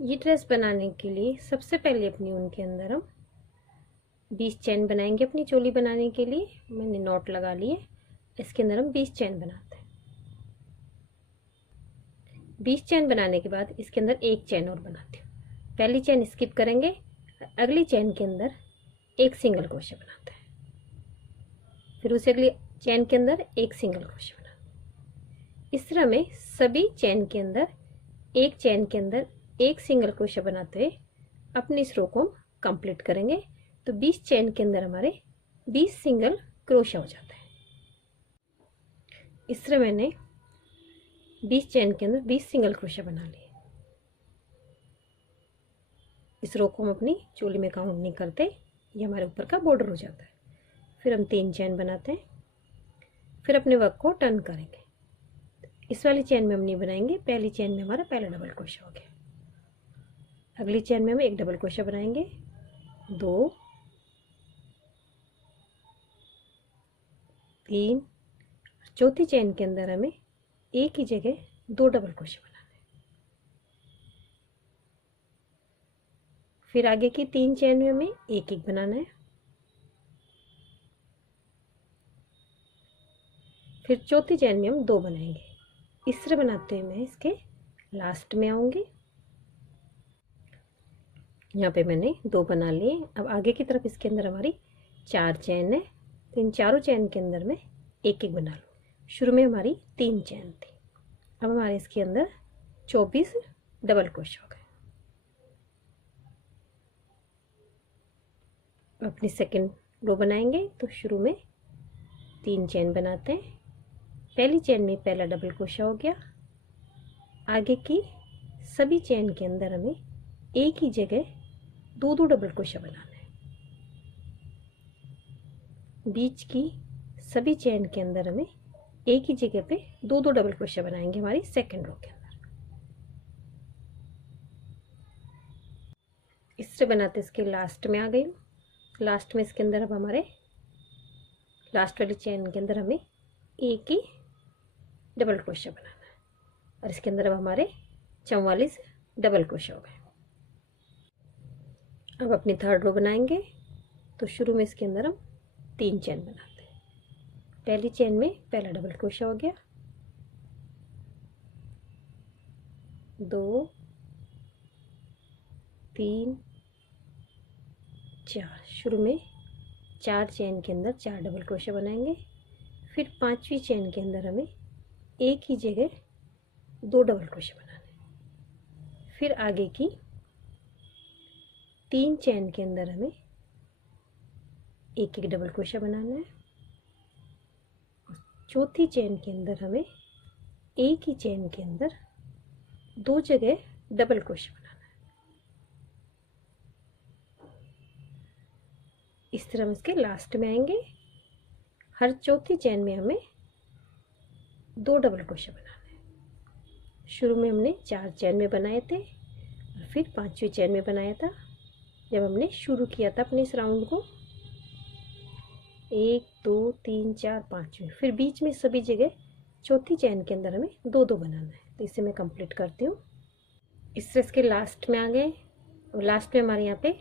ये ड्रेस बनाने के लिए सबसे पहले अपनी ऊन के अंदर हम 20 चैन बनाएंगे। अपनी चोली बनाने के लिए मैंने नॉट लगा लिए, इसके अंदर हम 20 चैन बनाते हैं। 20 चैन बनाने के बाद इसके अंदर एक चैन और बनाती हूँ। पहली चैन स्किप करेंगे, अगली चैन के अंदर एक सिंगल क्रोशे बनाते हैं, फिर उसे अगली चैन के अंदर एक सिंगल क्रोशे बनाते हैं। इस तरह में सभी चैन के अंदर एक चैन के अंदर एक सिंगल क्रोशे बनाते हुए अपनी इस रो को हम कंप्लीट करेंगे। तो 20 चैन के अंदर हमारे 20 सिंगल क्रोशा हो जाता है। इस तरह मैंने 20 चैन के अंदर 20 सिंगल क्रोशा बना लिए। इस रो को हम अपनी चोली में काउंट नहीं करते, ये हमारे ऊपर का बॉर्डर हो जाता है। फिर हम 3 चैन बनाते हैं, फिर अपने वर्क को टर्न करेंगे। इस वाली चैन में हम नहीं बनाएंगे, पहली चैन में हमारा पहला डबल क्रोशा हो गया। अगली चैन में हम एक डबल क्रोशा बनाएंगे, 2 3, चौथी चैन के अंदर हमें एक ही जगह 2 डबल क्रोशे बनाने हैं। फिर आगे की 3 चैन में हमें एक एक बनाना है। फिर चौथी चैन में हम 2 बनाएंगे। इस तरह बनाते हुए मैं इसके लास्ट में आऊंगी। यहाँ पे मैंने 2 बना लिए। अब आगे की तरफ इसके अंदर हमारी 4 चैन है, तो इन चारों चैन के अंदर मैं एक एक बना लूँ। शुरू में हमारी 3 चैन थी, अब हमारे इसके अंदर 24 डबल क्रोशे हो गए। अपनी सेकंड रो बनाएंगे, तो शुरू में 3 चैन बनाते हैं। पहली चैन में पहला डबल क्रोशा हो गया। आगे की सभी चैन के अंदर हमें एक ही जगह 2 डबल क्रोशा बनाना है। बीच की सभी चैन के अंदर हमें एक ही जगह पे 2 डबल क्रोशा बनाएंगे हमारी सेकंड रो के अंदर। इस तरह बनाते इसके लास्ट में आ गई हूँ। लास्ट में इसके अंदर अब हमारे लास्ट वाली चैन के अंदर हमें एक ही डबल क्रोशा बनाना है, और इसके अंदर अब हमारे 44 डबल क्रोशा हो गए। अब अपनी थर्ड रो बनाएंगे, तो शुरू में इसके अंदर हम 3 चैन बनाते हैं। पहली चैन में पहला डबल क्रोशा हो गया, 2 3 4, शुरू में 4 चैन के अंदर 4 डबल क्रोशा बनाएंगे। फिर 5वीं चैन के अंदर हमें एक ही जगह 2 डबल क्रोशे बनाने। फिर आगे की 3 चैन के अंदर हमें एक एक डबल क्रोशा बनाना है। चौथी चैन के अंदर हमें एक ही चैन के अंदर 2 जगह डबल क्रोशा बनाना है। इस तरह हम इसके लास्ट में आएंगे। हर चौथी चैन में हमें 2 डबल क्रोशा बनाना है। शुरू में हमने 4 चैन में बनाए थे, और फिर 5वीं चैन में बनाया था जब हमने शुरू किया था अपने इस राउंड को। 1 2 3 4 5वीं, फिर बीच में सभी जगह चौथी चैन के अंदर हमें 2 बनाना है। तो इसे मैं कंप्लीट करती हूँ। इससे इसके लास्ट में आ गए, और लास्ट में हमारे यहाँ पे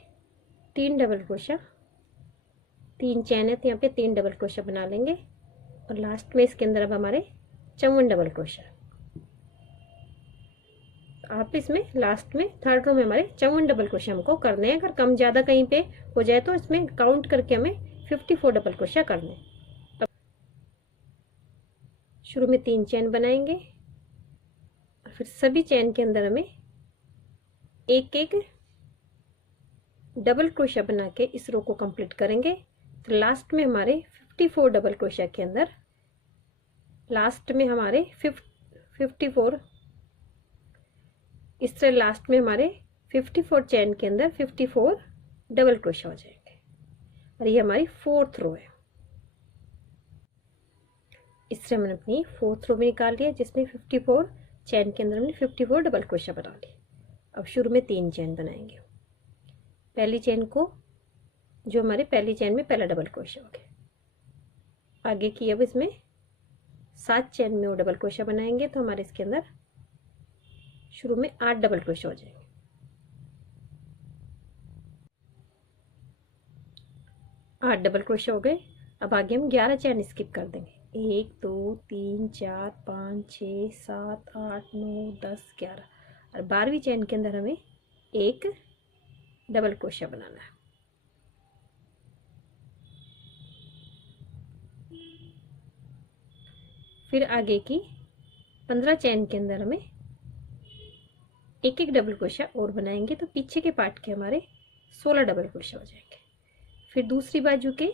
3 डबल क्रोशा, 3 चैन है तो यहाँ पे 3 डबल क्रोशा बना लेंगे, और लास्ट में इसके अंदर अब हमारे 54 डबल क्रोशा। आप इसमें लास्ट में थर्ड रो में हमारे 54 डबल क्रोशा हमको करने हैं। अगर कम ज़्यादा कहीं पे हो जाए तो इसमें काउंट करके हमें 54 डबल क्रोशा करने हैं। शुरू में 3 चैन बनाएंगे, और फिर सभी चैन के अंदर हमें एक एक डबल क्रोशा बना के इस रो को कंप्लीट करेंगे। तो लास्ट में हमारे 54 डबल क्रोशा के अंदर लास्ट में हमारे 54, इस तरह लास्ट में हमारे 54 चैन के अंदर 54 डबल क्रोशा हो जाएंगे, और ये हमारी 4th रो है। इस तरह मैंने अपनी 4th रो भी निकाल लिया, जिसमें 54 चैन के अंदर हमने 54 डबल क्रोशा बना लिए। अब शुरू में 3 चैन बनाएंगे। पहली चैन को, जो हमारे पहली चैन में पहला डबल क्रोशा हो गया, आगे की अब इसमें 7 चैन में वो डबल क्रोशा बनाएंगे, तो हमारे इसके अंदर शुरू में 8 डबल क्रोशा हो जाएंगे। 8 डबल क्रोशिया हो गए। अब आगे हम 11 चैन स्किप कर देंगे। 1 2 3 4 5 6 7 8 9 10 11 और 12वीं चैन के अंदर हमें एक डबल क्रोशिया बनाना है। फिर आगे की 15 चैन के अंदर हमें एक एक डबल क्रोशिया और बनाएंगे, तो पीछे के पार्ट के हमारे 16 डबल क्रोशिया हो जाएंगे। फिर दूसरी बाजू के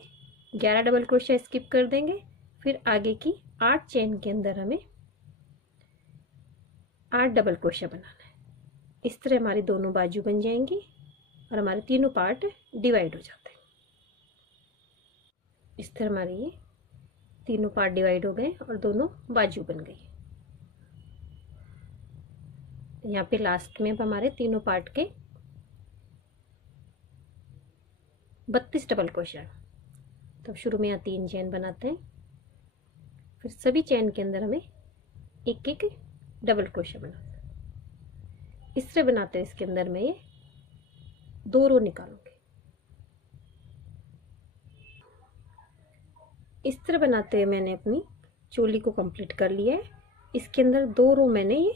11 डबल क्रोशिया स्किप कर देंगे। फिर आगे की 8 चैन के अंदर हमें 8 डबल क्रोशिया बनाना है। इस तरह हमारी दोनों बाजू बन जाएंगी और हमारे तीनों पार्ट डिवाइड हो जाते हैं। इस तरह हमारे ये तीनों पार्ट डिवाइड हो गए और दोनों बाजू बन गई। यहाँ पे लास्ट में अब हमारे तीनों पार्ट के 32 डबल क्रोशिया। तो शुरू में यहाँ 3 चैन बनाते हैं, फिर सभी चैन के अंदर हमें एक एक डबल क्रोशिया बनाना है। इस तरह बनाते हैं इसके अंदर मैं ये 2 रो निकालूंगी। इस तरह बनाते हुए मैंने अपनी चोली को कंप्लीट कर लिया है। इसके अंदर 2 रो मैंने ये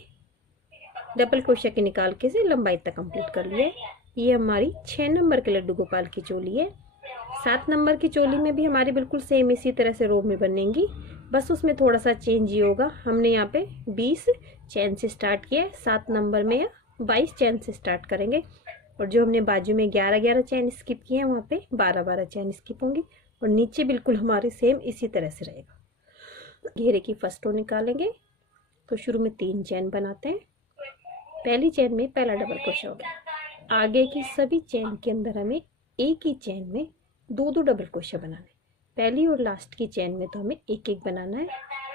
डबल क्रोशिया के निकाल के से लंबाई तक कंप्लीट कर लिया है। ये हमारी 6 नंबर के लड्डू गोपाल की चोली है। 7 नंबर की चोली में भी हमारी बिल्कुल सेम इसी तरह से रो में बनेंगी, बस उसमें थोड़ा सा चेंज ही होगा। हमने यहाँ पे 20 चैन से स्टार्ट किया है, 7 नंबर में 22 चैन से स्टार्ट करेंगे और जो हमने बाजू में 11-11 चैन स्किप किए हैं वहाँ पे 12-12 चैन स्किप होंगी और नीचे बिल्कुल हमारे सेम इसी तरह से रहेगा। घेरे की फर्स्ट रो निकालेंगे तो शुरू में 3 चैन बनाते हैं। पहली चैन में पहला डबल क्रोशिया हो गया। आगे की सभी चैन के अंदर हमें एक ही चैन में 2-2 डबल क्रोशिया बनाना है। पहली और लास्ट की चैन में तो हमें एक एक बनाना है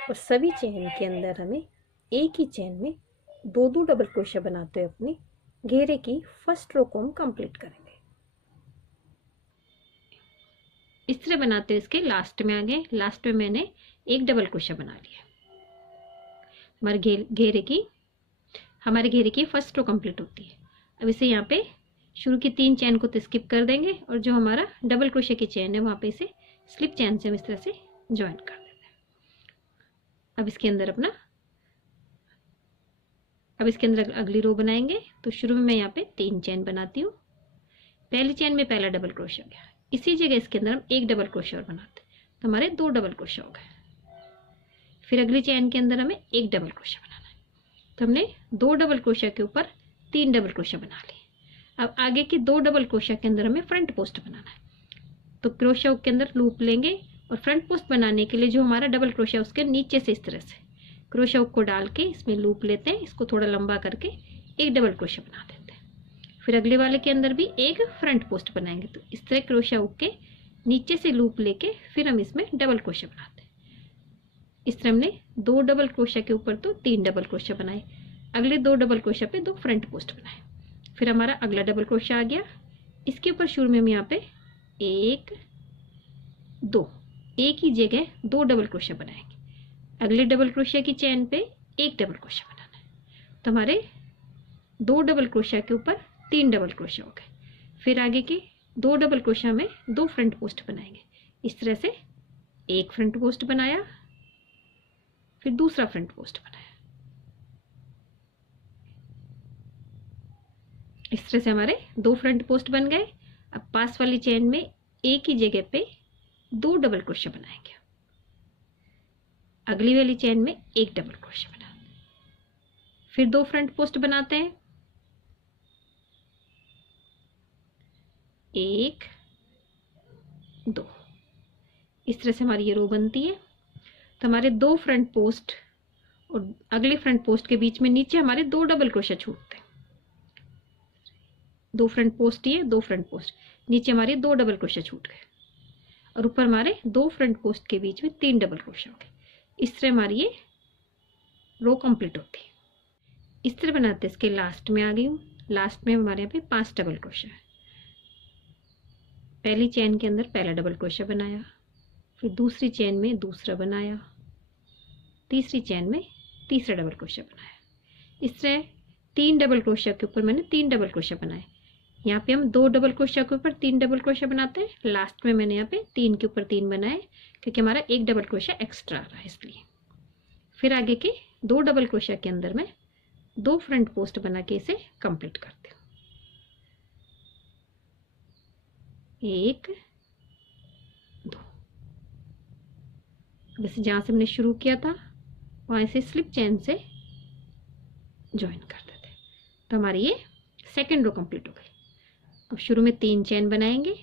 और सभी चैन के अंदर हमें एक ही चैन में 2-2 डबल क्रोशिया बनाते हुए अपनी घेरे की फर्स्ट रो को हम कंप्लीट करेंगे। इस तरह बनाते हुए इसके लास्ट में आ गए। लास्ट में मैंने एक डबल क्रोशिया बना लिया। हमारे घेरे की फर्स्ट रो कंप्लीट होती है। अब इसे यहाँ पे शुरू की 3 चैन को तो स्किप कर देंगे और जो हमारा डबल क्रोशिया की चैन है वहाँ पे इसे स्लिप चैन से हम इस तरह से ज्वाइन कर देते हैं। अब इसके अंदर अगली रो बनाएंगे। तो शुरू में मैं यहाँ पे 3 चैन बनाती हूँ। पहली चैन में पहला डबल क्रोशिया गया, इसी जगह इसके अंदर हम एक डबल क्रोशिया और बनाते हैं, तो हमारे 2 डबल क्रोशिया हो गए। फिर अगली चैन के अंदर हमें एक डबल क्रोशिया बनाना है, तो हमने 2 डबल क्रोशिया के ऊपर 3 डबल क्रोशिया बना लिए। अब आगे के 2 डबल क्रोशिया के अंदर हमें फ्रंट पोस्ट बनाना है, तो क्रोशिया के अंदर लूप लेंगे और फ्रंट पोस्ट बनाने के लिए जो हमारा डबल क्रोशिया उसके नीचे से इस तरह से क्रोशिया को डाल के इसमें लूप लेते हैं, इसको थोड़ा लंबा करके एक डबल क्रोशिया बना देते हैं। फिर अगले वाले के अंदर भी एक फ्रंट पोस्ट बनाएंगे, तो इस तरह क्रोशिया के नीचे से लूप लेके फिर हम इसमें डबल क्रोशिया बनाते हैं। इस तरह हमने 2 डबल क्रोशिया के ऊपर तो 3 डबल क्रोशिया बनाए, अगले 2 डबल क्रोशिया पे 2 फ्रंट पोस्ट बनाए। फिर हमारा अगला डबल क्रोशिया आ गया, इसके ऊपर शुरू में हम यहाँ पे 1 2 एक ही जगह 2 डबल क्रोशिया बनाएंगे। अगले डबल क्रोशिया की चैन पे एक डबल क्रोशिया बनाना है, तो हमारे 2 डबल क्रोशिया के ऊपर 3 डबल क्रोशिया हो गए। फिर आगे के 2 डबल क्रोशिया में 2 फ्रंट पोस्ट बनाएंगे। इस तरह से एक फ्रंट पोस्ट बनाया, फिर दूसरा फ्रंट पोस्ट बनाया। इस तरह से हमारे 2 फ्रंट पोस्ट बन गए। अब पास वाली चैन में एक ही जगह पे 2 डबल क्रोशिया बनाएंगे। अगली वाली चैन में एक डबल क्रोशिया बनाते हैं, फिर 2 फ्रंट पोस्ट बनाते हैं, 1 2। इस तरह से हमारी ये रो बनती है। तो हमारे 2 फ्रंट पोस्ट और अगले फ्रंट पोस्ट के बीच में नीचे हमारे 2 डबल क्रोशिया छूटते हैं। 2 फ्रंट पोस्ट, ये 2 फ्रंट पोस्ट, नीचे हमारे 2 डबल क्रोशिया छूट गए और ऊपर हमारे 2 फ्रंट पोस्ट के बीच में 3 डबल क्रोशिया हो गए। इस तरह हमारी ये रो कंप्लीट होती है। इस तरह बनाते इसके लास्ट में आ गई हूँ। लास्ट में हमारे यहाँ पे 5 डबल क्रोशिया है। पहली चैन के अंदर पहला डबल क्रोशिया बनाया, फिर दूसरी चैन में दूसरा बनाया, तीसरी चैन में तीसरा डबल क्रोशिया बनाया। इस तरह 3 डबल क्रोशिया के ऊपर मैंने 3 डबल क्रोशिया बनाए। यहाँ पे हम 2 डबल क्रोशिया के ऊपर 3 डबल क्रोशिया बनाते हैं। लास्ट में मैंने यहाँ पे 3 के ऊपर 3 बनाए क्योंकि हमारा 1 डबल क्रोशिया एक्स्ट्रा आ रहा है इसलिए। फिर आगे के 2 डबल क्रोशिया के अंदर मैं 2 फ्रंट पोस्ट बना के इसे कंप्लीट करती हूँ। 1 2। वैसे जहाँ से हमने शुरू किया था वहाँ से स्लिप चेन से ज्वाइन कर देते, तो हमारी ये सेकेंड रो कंप्लीट हो गई। अब शुरू में 3 चेन बनाएंगे।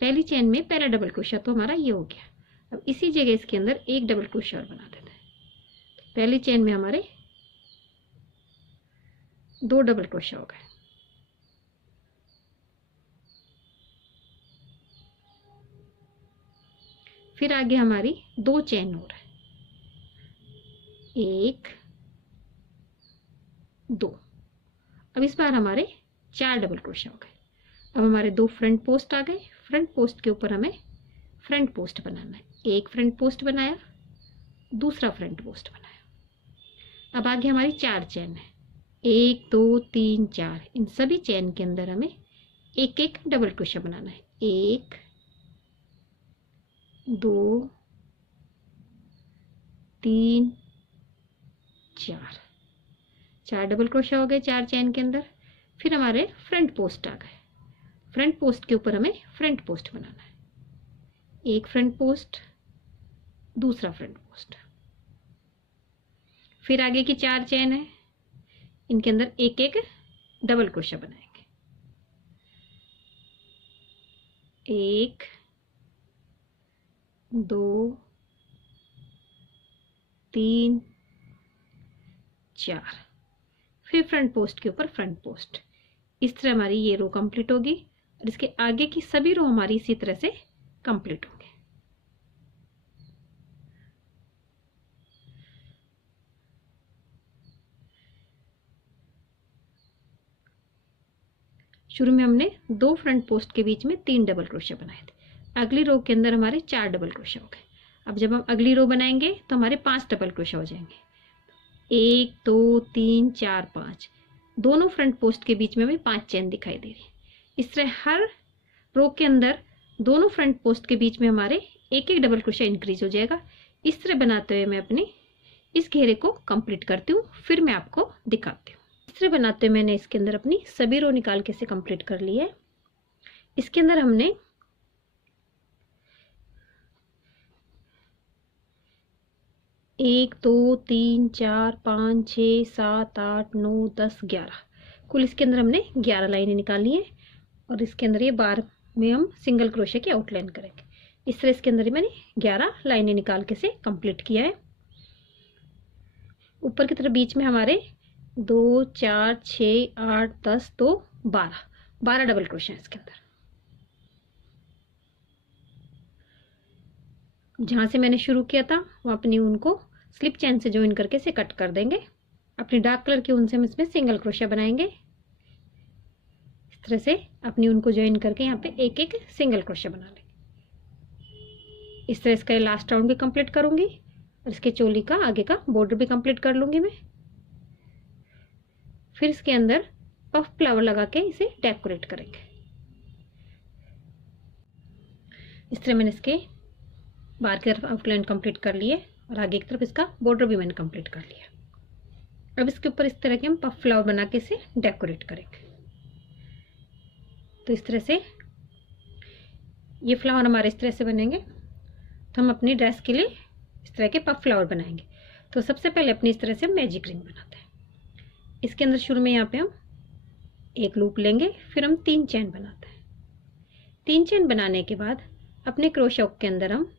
पहली चेन में पहला डबल क्रोशिया तो हमारा ये हो गया। अब इसी जगह इसके अंदर 1 डबल क्रोशिया और बना देते हैं। पहली चेन में हमारे 2 डबल क्रोशिया हो गए। फिर आगे हमारी 2 चेन हो रहा है, 1 2। अब इस बार हमारे 4 डबल क्रोशिया हो गए। अब हमारे 2 फ्रंट पोस्ट आ गए। फ्रंट पोस्ट के ऊपर हमें फ्रंट पोस्ट बनाना है। 1 फ्रंट पोस्ट बनाया, दूसरा फ्रंट पोस्ट बनाया। अब आगे हमारी 4 चेन है, 1 2 3 4। इन सभी चेन के अंदर हमें एक एक डबल क्रोशिया बनाना है। 1 2 3 4। 4 डबल क्रोशिया हो गए 4 चेन के अंदर। फिर हमारे फ्रंट पोस्ट आ गए। फ्रंट पोस्ट के ऊपर हमें फ्रंट पोस्ट बनाना है। 1 फ्रंट पोस्ट, दूसरा फ्रंट पोस्ट। फिर आगे की 4 चेन है, इनके अंदर एक एक डबल क्रोशिया बनाएंगे। 1 2 3 4। फिर फ्रंट पोस्ट के ऊपर फ्रंट पोस्ट। इस तरह हमारी ये रो कंप्लीट होगी और इसके आगे की सभी रो हमारी इसी तरह से कंप्लीट होंगे। शुरू में हमने 2 फ्रंट पोस्ट के बीच में 3 डबल क्रोशिया बनाए थे। अगली रो के अंदर हमारे 4 डबल क्रोशिया हो गए। अब जब हम अगली रो बनाएंगे तो हमारे 5 डबल क्रोशिया हो जाएंगे। 1 2 3 4 5। दोनों फ्रंट पोस्ट के बीच में हमें 5 चेन दिखाई दे रही है। इस तरह हर रो के अंदर दोनों फ्रंट पोस्ट के बीच में हमारे एक एक डबल क्रोशिया इंक्रीज हो जाएगा। इस तरह बनाते हुए मैं अपनी इस घेरे को कंप्लीट करती हूँ, फिर मैं आपको दिखाती हूँ। इस तरह बनाते हुए मैंने इसके अंदर अपनी सभी रो निकाल के इसे कंप्लीट कर ली है। इसके अंदर हमने 1 2 3 4 5 6 7 8 9 10 11। कुल इसके अंदर हमने 11 लाइनें निकाली हैं और इसके अंदर ये बार में हम सिंगल क्रोशिया की आउटलाइन करेंगे। इस तरह इसके अंदर मैंने 11 लाइनें निकाल के इसे कंप्लीट किया है। ऊपर की तरफ बीच में हमारे 2 4 6 8 10 2 12 डबल क्रोशिया है इसके अंदर। जहाँ से मैंने शुरू किया था वहाँ अपनी ऊन को स्लिप चेन से ज्वाइन करके इसे कट कर देंगे। अपनी डार्क कलर की ऊन से हम इसमें सिंगल क्रोशिया बनाएंगे। इस तरह से अपनी ऊन को ज्वाइन करके यहाँ पे एक एक सिंगल क्रोशिया बना लेंगे। इस तरह इसका लास्ट राउंड भी कंप्लीट करूंगी और इसके चोली का आगे का बॉर्डर भी कंप्लीट कर लूंगी मैं। फिर इसके अंदर पफ फ्लावर लगा के इसे डेकोरेट करेंगे। इस तरह मैंने इसके बाहर की तरफ आउटलाइन कंप्लीट कर लिए और आगे की तरफ इसका बॉर्डर भी मैंने कंप्लीट कर लिया। अब इसके ऊपर इस तरह के हम पफ फ्लावर बना के इसे डेकोरेट करेंगे। तो इस तरह से ये फ्लावर हमारे इस तरह से बनेंगे। तो हम अपनी ड्रेस के लिए इस तरह के पफ फ्लावर बनाएंगे। तो सबसे पहले अपनी इस तरह से हम मैजिक रिंग बनाते हैं। इसके अंदर शुरू में यहाँ पे हम एक लूप लेंगे, फिर हम 3 चेन बनाते हैं। 3 चेन बनाने के बाद अपने क्रोशा हुक के अंदर हम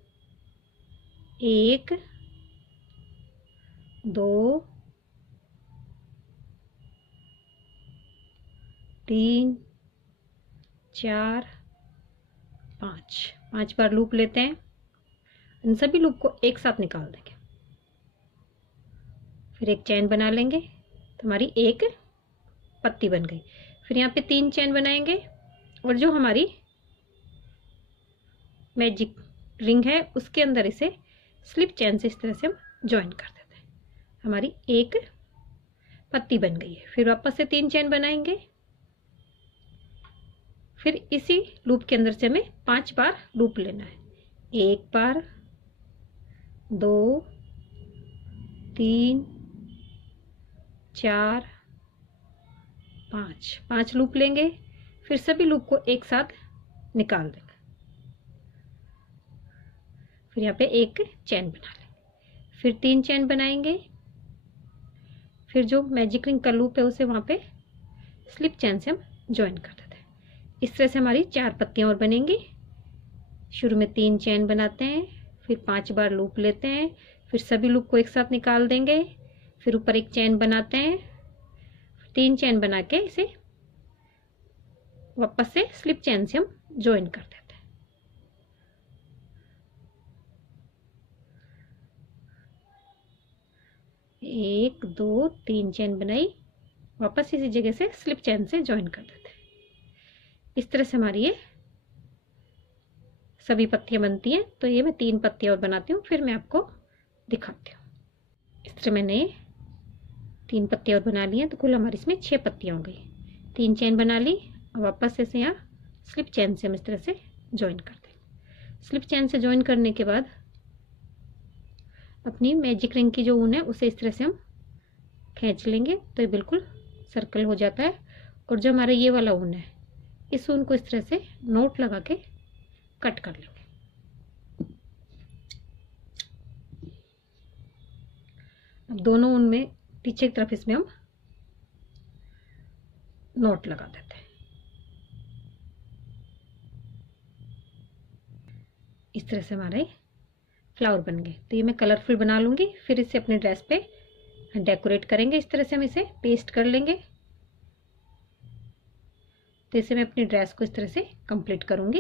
1 2 3 4 5 बार लूप लेते हैं। इन सभी लूप को एक साथ निकाल देंगे। फिर एक चेन बना लेंगे तो हमारी एक पत्ती बन गई। फिर यहाँ पे 3 चेन बनाएंगे और जो हमारी मैजिक रिंग है उसके अंदर इसे स्लिप चेन से इस तरह से हम ज्वाइन कर देते हैं। हमारी एक पत्ती बन गई है। फिर वापस से 3 चेन बनाएंगे, फिर इसी लूप के अंदर से हमें 5 बार लूप लेना है। 1 बार, 2, 3, 4, 5 लूप लेंगे। फिर सभी लूप को एक साथ निकाल देंगे। फिर यहाँ पे एक चेन बना लेंगे। फिर 3 चेन बनाएंगे। फिर जो मैजिक रिंग का लूप है उसे वहाँ पे स्लिप चेन से हम ज्वाइन कर देते हैं। इस तरह से हमारी 4 पत्तियाँ और बनेंगी। शुरू में 3 चेन बनाते हैं, फिर 5 बार लूप लेते हैं, फिर सभी लूप को एक साथ निकाल देंगे। फिर ऊपर एक चेन बनाते हैं, 3 चेन बना के इसे वापस से स्लिप चेन से हम ज्वाइन कर देते हैं। 1, 2, 3 चेन बनाई, वापस इसी जगह से स्लिप चेन से ज्वाइन कर देते हैं। इस तरह से हमारी ये सभी पत्तियां बनती हैं। तो ये मैं 3 पत्तियां और बनाती हूँ, फिर मैं आपको दिखाती हूँ। इस तरह मैंने 3 पत्तियां और बना ली हैं, तो कुल हमारी इसमें 6 पत्तियां हो गई। 3 चेन बना ली और वापस से यहाँ स्लिप चेन से हम इस तरह से ज्वाइन कर देंगे। स्लिप चेन से ज्वाइन करने के बाद अपनी मैजिक रिंग की जो ऊन है उसे इस तरह से हम खींच लेंगे, तो ये बिल्कुल सर्कल हो जाता है। और जो हमारा ये वाला ऊन है, इस ऊन को इस तरह से नोट लगा के कट कर लेंगे। अब दोनों ऊन में पीछे की तरफ इसमें हम नोट लगा देते हैं। इस तरह से हमारे फ्लावर बन गए। तो ये मैं कलरफुल बना लूँगी, फिर इसे अपने ड्रेस पे डेकोरेट करेंगे। इस तरह से हम इसे पेस्ट कर लेंगे। तो इसे मैं अपनी ड्रेस को इस तरह से कंप्लीट करूँगी।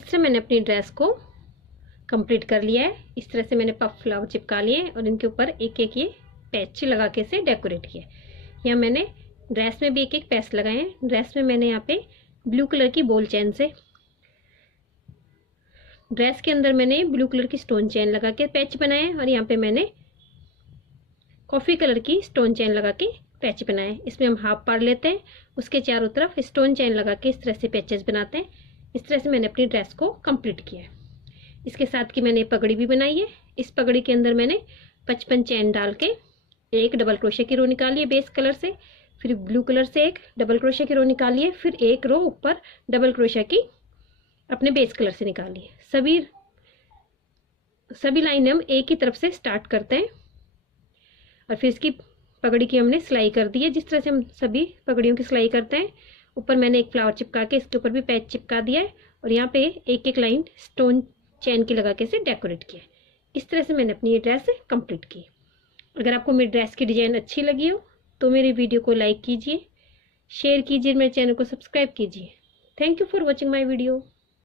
इससे मैंने अपनी ड्रेस को कंप्लीट कर लिया है। इस तरह से मैंने पफ फ्लावर चिपका लिए हैं और इनके ऊपर एक एक ये पैच लगा के इसे डेकोरेट किया। यहाँ मैंने ड्रेस में भी एक एक पैच लगाए हैं। ड्रेस में मैंने यहाँ पे ब्लू कलर की बॉल चेन से, ड्रेस के अंदर मैंने ब्लू कलर की स्टोन चेन लगा के पैच बनाए, और यहाँ पे मैंने कॉफ़ी कलर की स्टोन चेन लगा के पैच बनाए। इसमें हम हाफ पार लेते हैं, उसके चारों तरफ स्टोन चेन लगा के इस तरह से पैचेस बनाते हैं। इस तरह से मैंने अपनी ड्रेस को कंप्लीट किया है। इसके साथ की मैंने पगड़ी भी बनाई है। इस पगड़ी के अंदर मैंने 55 चेन डाल के एक डबल क्रोशे की रो निकाली है बेस कलर से, फिर ब्लू कलर से एक डबल क्रोशे की रो निकाली है, फिर एक रो ऊपर डबल क्रोशे की अपने बेस कलर से निकाली है। सभी लाइन हम एक ही तरफ से स्टार्ट करते हैं और फिर इसकी पगड़ी की हमने सिलाई कर दी है। जिस तरह से हम सभी पगड़ियों की सिलाई करते हैं, ऊपर मैंने एक फ्लावर चिपका के इसके ऊपर भी पैच चिपका दिया है और यहाँ पे एक एक लाइन स्टोन चेन की लगा के इसे डेकोरेट किया है। इस तरह से मैंने अपनी ये ड्रेस कंप्लीट की। अगर आपको मेरी ड्रेस की डिज़ाइन अच्छी लगी हो तो मेरी वीडियो को लाइक कीजिए, शेयर कीजिए, मेरे चैनल को सब्सक्राइब कीजिए। Thank you for watching my video.